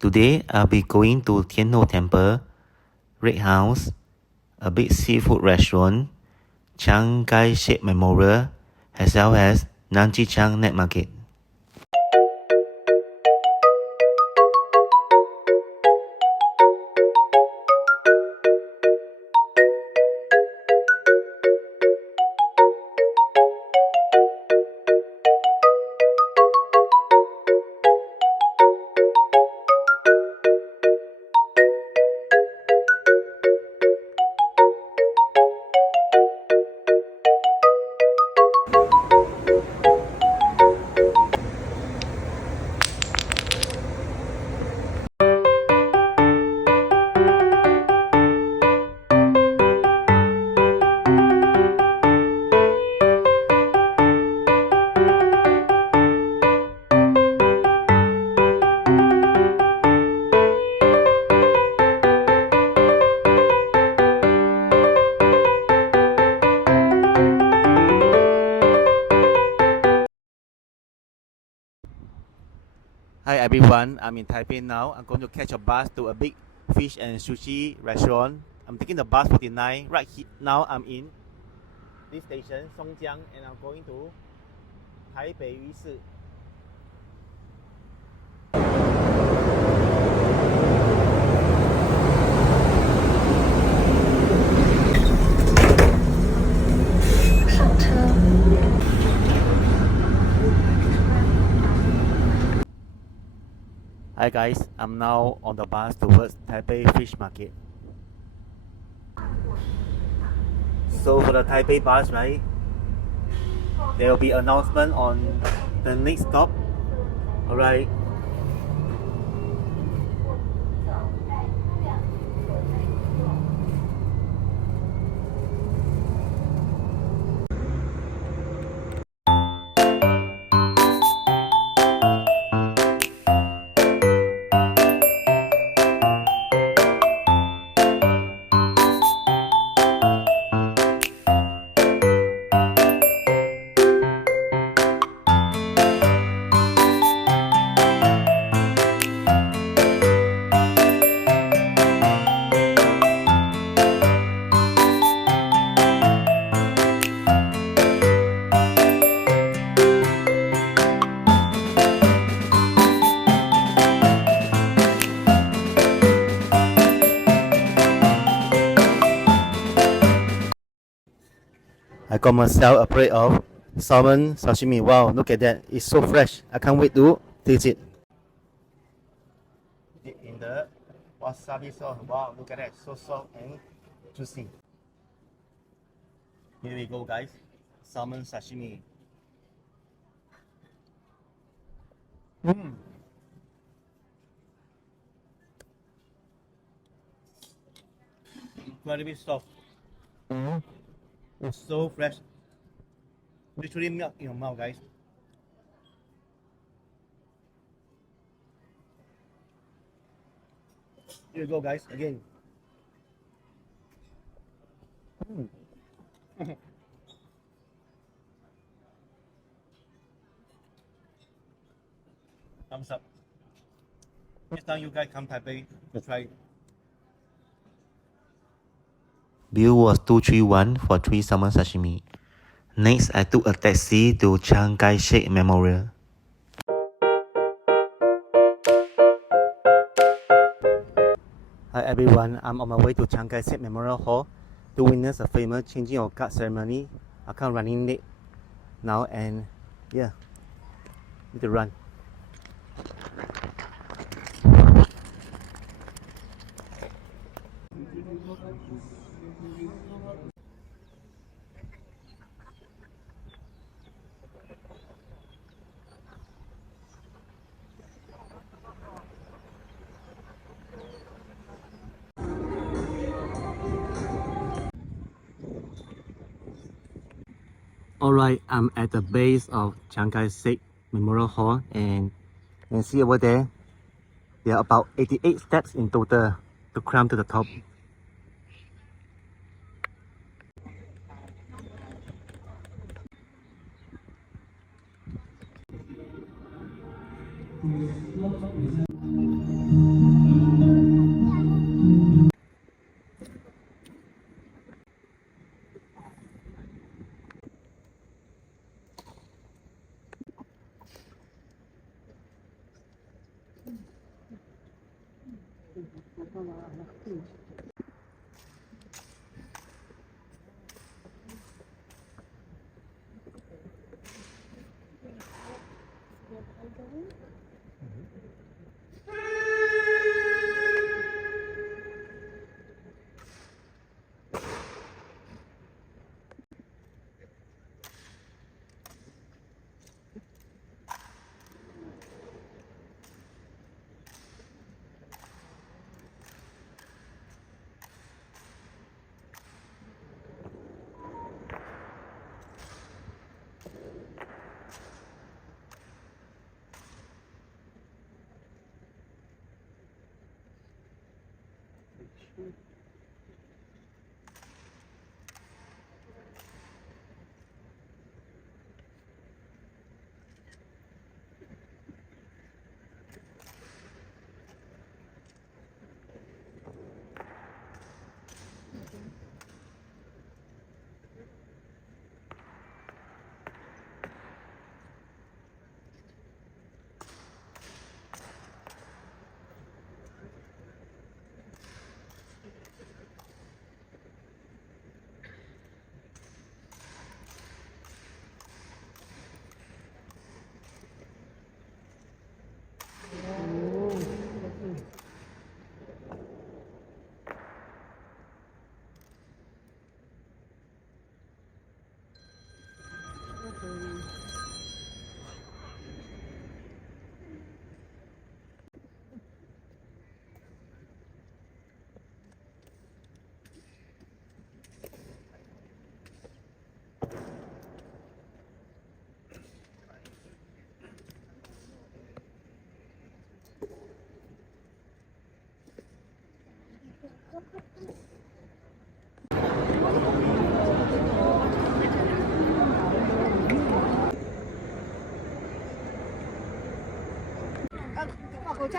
Today I'll be going to Tianho Temple, Red House, a big seafood restaurant, Chiang Kai-shek Memorial, as well as Nanjichang Night Market. Hi everyone, I'm in Taipei now. I'm going to catch a bus to a big fish and sushi restaurant. I'm taking the bus 49. Right now I'm in this station, Songjiang, and I'm going to Taipei Yushi. Hi guys, I'm now on the bus towards Taipei Fish Market. So for the Taipei bus, right, there will be announcement on the next stop. Alright. I got myself a plate of salmon sashimi. Wow, look at that. It's so fresh. I can't wait to taste it. Dip in the wasabi sauce. Wow, look at that. So soft and juicy. Here we go, guys. Salmon sashimi. Incredibly soft. It's so fresh. Literally melt in your mouth, guys. Here you go, guys. Again. Thumbs up. Next time you guys come Taipei, try. Bill was 231 for 3 salmon sashimi. Next, I took a taxi to Chiang Kai-shek Memorial. Hi everyone, I'm on my way to Chiang Kai-shek Memorial Hall to witness a famous changing of guard ceremony. I can't running late now and yeah, need to run. Alright, I'm at the base of Chiang Kai-shek Memorial Hall and you can see over there, there are about 88 steps in total to climb to the top. 口罩。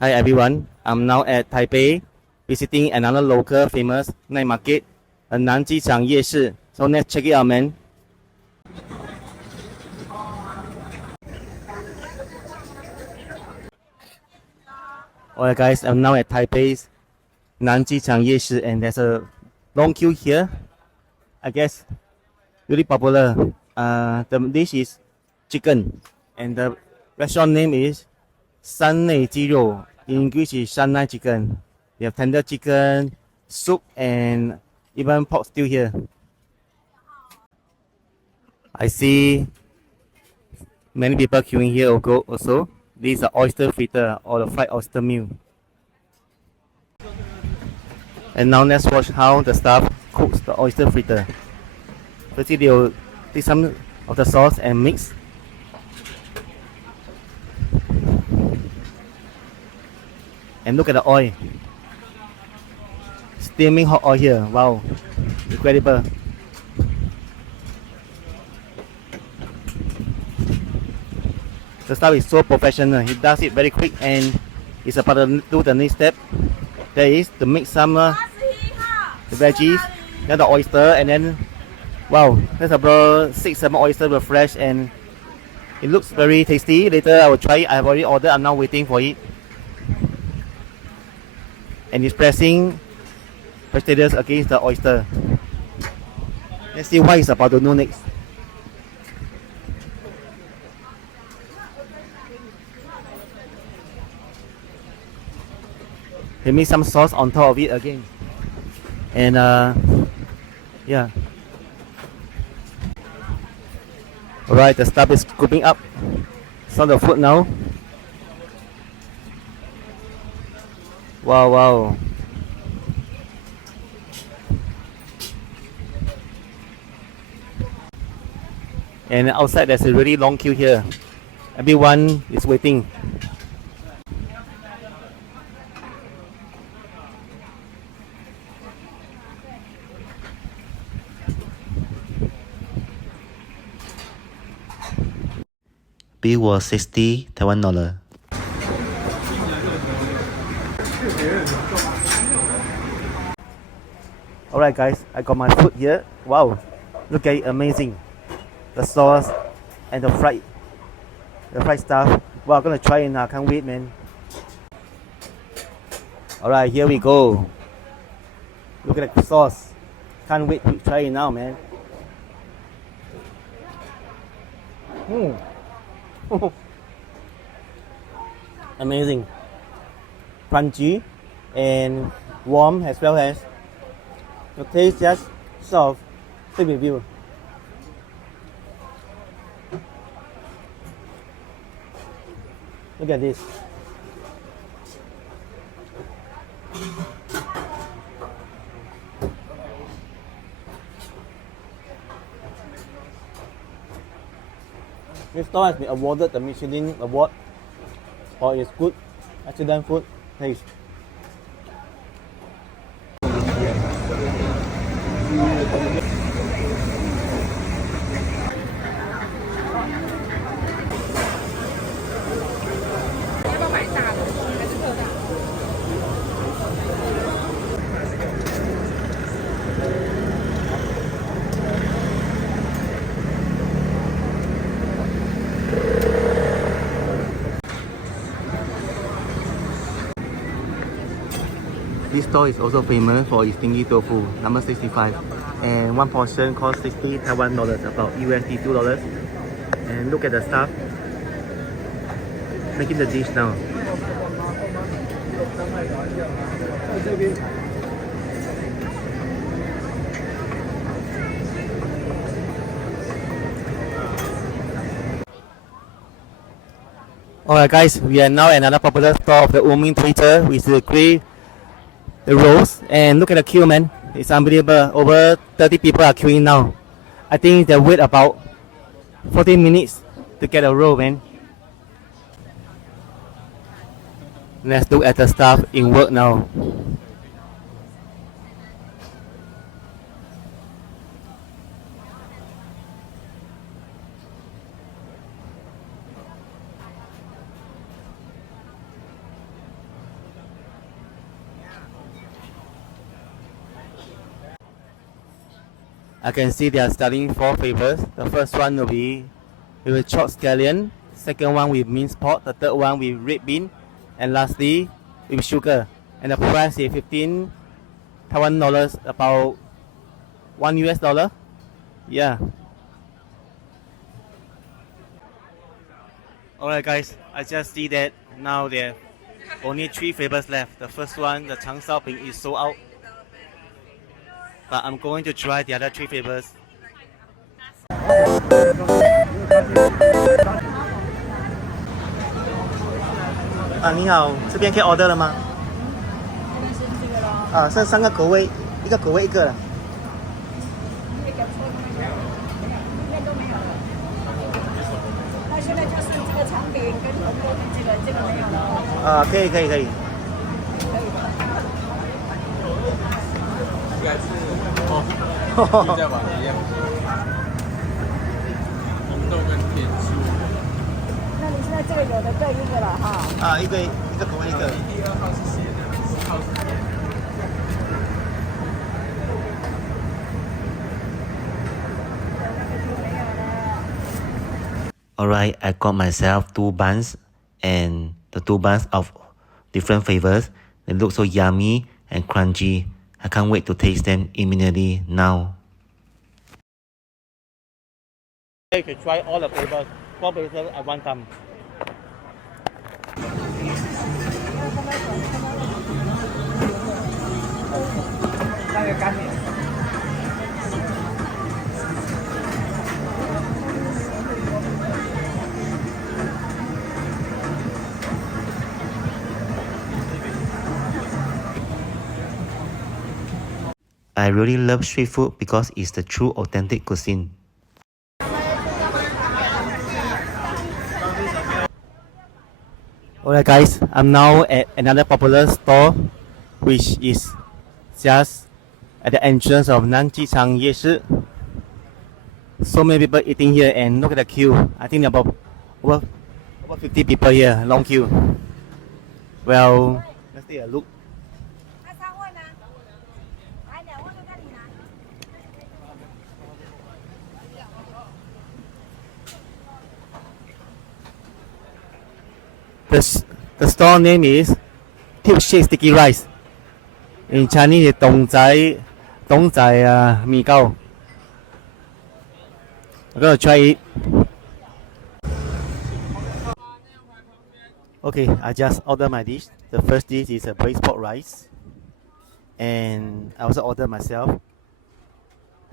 Hi everyone, I'm now at Taipei, visiting another local famous night market, a Nanjichang 夜市. So let's check it out, man. Alright guys, I'm now at Taipei's Nanjichang 夜市 and there's a long queue here. I guess really popular. The dish is chicken and the restaurant name is 山内鸡肉. In English is Shanghai chicken. They have tender chicken, soup, and even pork stew here. I see many people queuing here also. This is the oyster fritter or the fried oyster meal. And now let's watch how the staff cooks the oyster fritter. Firstly, they will take some of the sauce and mix. And look at the oil. Steaming hot oil here. Wow, incredible. The staff is so professional. He does it very quick and he's about to do the next step. That is to mix some the veggies, then the oyster, and then wow, there's about 6-7 oysters were fresh and it looks very tasty. Later I will try it. I have already ordered. I'm now waiting for it. And he's pressing vegetables against the oyster. Let's see what he's about to do next. He made some sauce on top of it again. And yeah. Alright, the stuff is scooping up some of the food now. Wow, wow. And outside there's a really long queue here. Everyone is waiting. Bill was 60 Taiwan dollar. Alright guys, I got my food here. Wow, look at it, amazing. The sauce and the fried stuff. Wow, I'm gonna try it now, can't wait man. Alright, here we go. Look at the sauce. Can't wait to try it now man. Amazing. Crunchy and warm as well as the taste just soft. Same review. Look at this. This store has been awarded the Michelin Award for its good, excellent food taste. This store is also famous for its stingy tofu, number 65, and one portion costs 60 Taiwan dollars, about USD $2. And look at the staff making the dish now. Alright guys, we are now at another popular store of the Wuming Twitter, which is the rolls, and look at the queue man, it's unbelievable. Over 30 people are queuing now. I think they wait about 14 minutes to get a roll man. Let's look at the staff in work now. I can see they are starting 4 flavors. The first one will be with chopped scallion, second one with minced pork, the third one with red bean, and lastly with sugar. And the price is 15 Taiwan dollars, about $1 US. Yeah. Alright guys, I just see that now there are only 3 flavors left. The first one, the Chang Sao Ping, is sold out. But I'm going to try the other 3 flavors. 你好，这边可以 order 了吗？剩3个口味，一个口味一个了。那现在就是这个长饼跟红豆这个没有了。可以。可以吧？应该是比较吧，一样。红豆跟甜素。那你现在这个有的对一个了哈。一个口味一个。第2号是咸的，4号是甜的。Alright, I got myself 2 buns, and the 2 buns of different flavors. They look so yummy and crunchy. I can't wait to taste them immediately now. You can try all the flavors, 4 flavors at one time. I really love street food because it's the true authentic cuisine. Alright guys, I'm now at another popular store, which is just at the entrance of Nanjichang Yeshi. So many people eating here, and look at the queue. I think about over 50 people here, long queue. Well, let's take a look. The store name is Tube Shake Sticky Rice. In Chinese, it's Dong Zai Mi Gao. I'm gonna try it. Okay, I just ordered my dish. The first dish is a braised pork rice, and I also ordered myself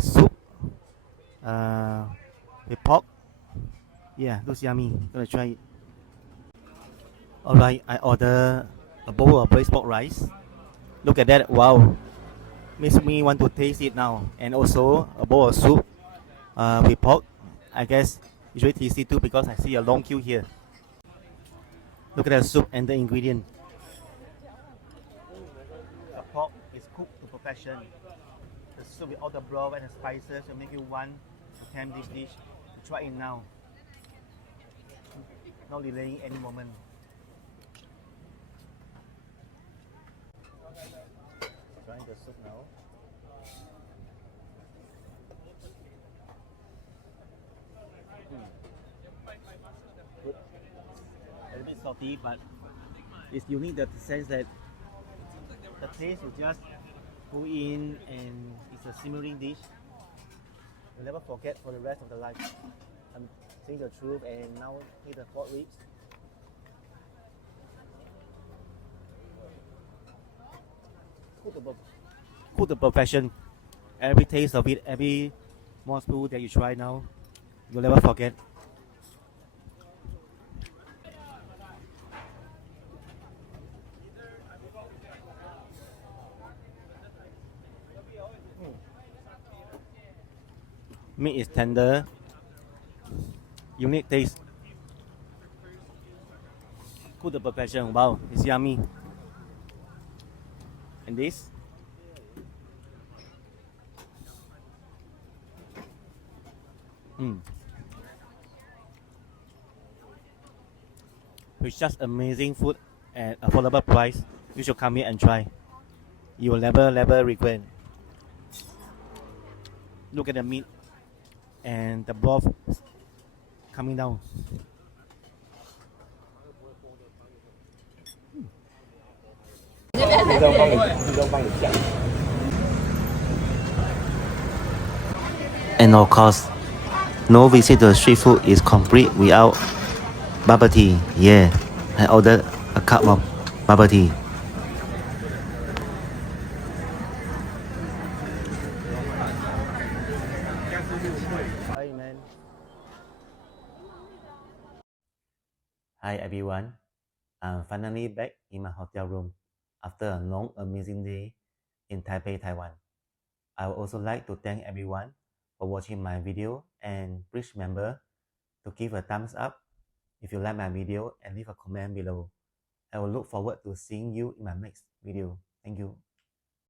soup with pork. Yeah, looks yummy. Gonna try it. Alright, I ordered a bowl of braised pork rice. Look at that! Wow, makes me want to taste it now. And also a bowl of soup with pork. I guess it's very tasty too because I see a long queue here. Look at the soup and the ingredient. The pork is cooked to perfection. The soup with all the broth and the spices will make you want to attempt this dish. Try it now. Not delaying any moment. Trying the soup now. Good. A little bit salty, but it's unique in the sense that the taste will just go in and it's a simmering dish. You'll never forget for the rest of the life. I'm saying the truth, and now take the pork ribs. Cook to perfection. Every taste of it, every morsel that you try now, you'll never forget. Meat is tender, unique taste. Cook to perfection. Wow, it's yummy. And this? It's just amazing food at affordable price. You should come here and try. You will never regret. Look at the meat and the broth coming down. And of course, no visit to street food is complete without bubble tea. Yeah, I ordered a cup of bubble tea. Hi, man. Hi, everyone. I'm finally back in my hotel room after a long, amazing day in Taipei, Taiwan. I would also like to thank everyone for watching my video, and please remember to give a thumbs up if you like my video and leave a comment below. I will look forward to seeing you in my next video. Thank you.